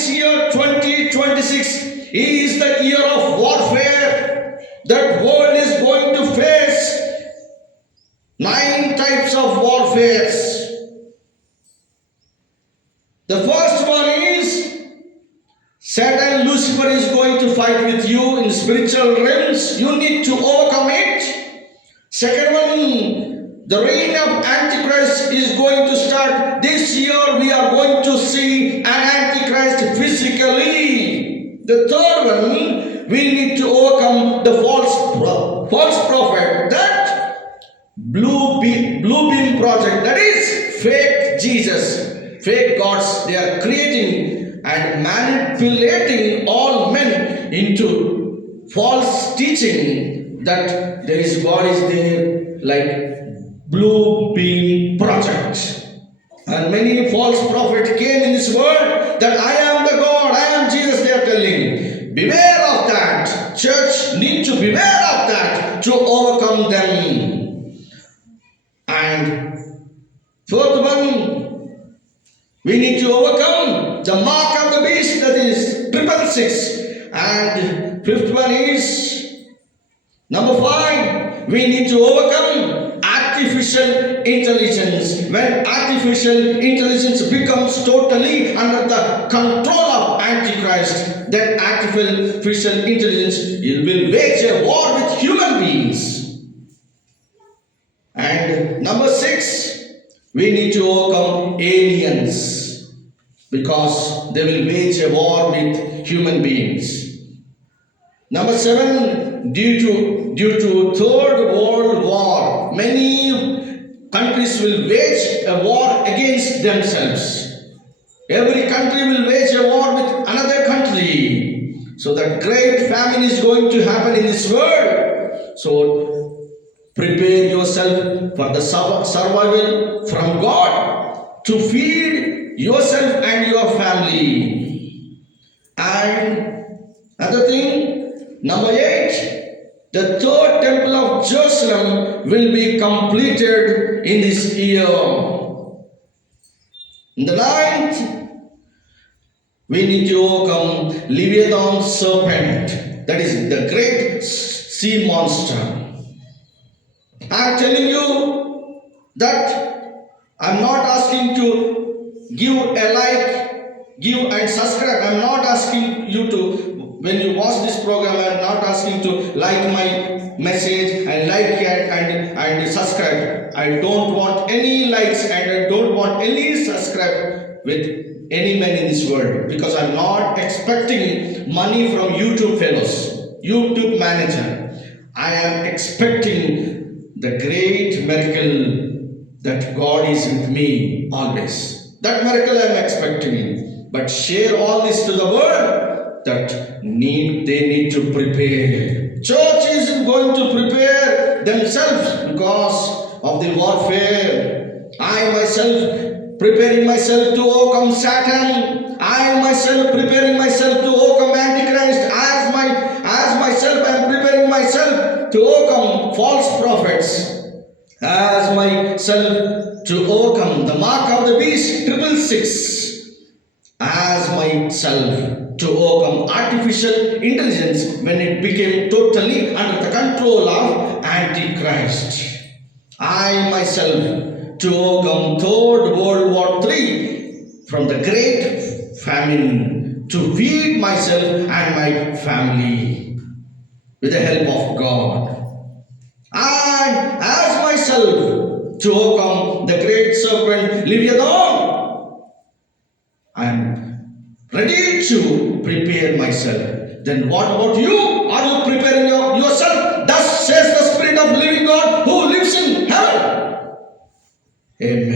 this year 2026 is the year of warfare. That world is going to face 9 types of warfares. The first one is Satan, Lucifer is going to fight with you in spiritual realms. You need to overcome it. Second one, the reign of Antichrist is going to start. This year we are going to see an Antichrist physically. The third one, we need to overcome the false prophet, that blue beam project, that is fake Jesus, fake gods. They are creating and manipulating all men into false teaching that there is God is there, like blue beam project. And many false prophets came in this world that I am the God, I am Jesus, they are telling. Beware of that. Church need to beware of that to overcome them. And fourth one, we need to overcome the mark of the beast, that is 666. And fifth one is number 5, we need to overcome artificial intelligence. When artificial intelligence becomes totally under the control of Antichrist, then artificial intelligence will wage a war with human beings. And number 6, we need to overcome aliens, because they will wage a war with human beings. Number 7, due to Third World War, many countries will wage a war against themselves. Every country will wage a war with another country. So that great famine is going to happen in this world. So prepare yourself for the survival from God to feed yourself and your family. And another thing, number 8, the third temple of Jerusalem will be completed in this year. In the 9th, we need to overcome Leviathan serpent, that is the great sea monster. I am telling you that I am not asking to give a like, give and subscribe. I am not asking you to, when you watch this program, I am not asking to like my message and like it and subscribe. I don't want any likes and I don't want any subscribe with any man in this world, because I am not expecting money from YouTube fellows, YouTube manager. I am expecting the great miracle that God is with me always. That miracle I am expecting. But share all this to the world that they need to prepare. Church isn't going to prepare themselves because of the warfare. I myself preparing myself to overcome Satan. I myself preparing myself to overcome Antichrist. As myself I am preparing myself to overcome false prophets. As myself to overcome the mark of the beast 666. As myself to overcome artificial intelligence when it became totally under the control of Antichrist. I myself to overcome Third World War III from the great famine, to feed myself and my family with the help of God. And as myself to overcome the great serpent Leviathan, I am ready to prepare myself. Then what about you? Are you preparing yourself? Thus says the Spirit of living God who lives in heaven. Amen.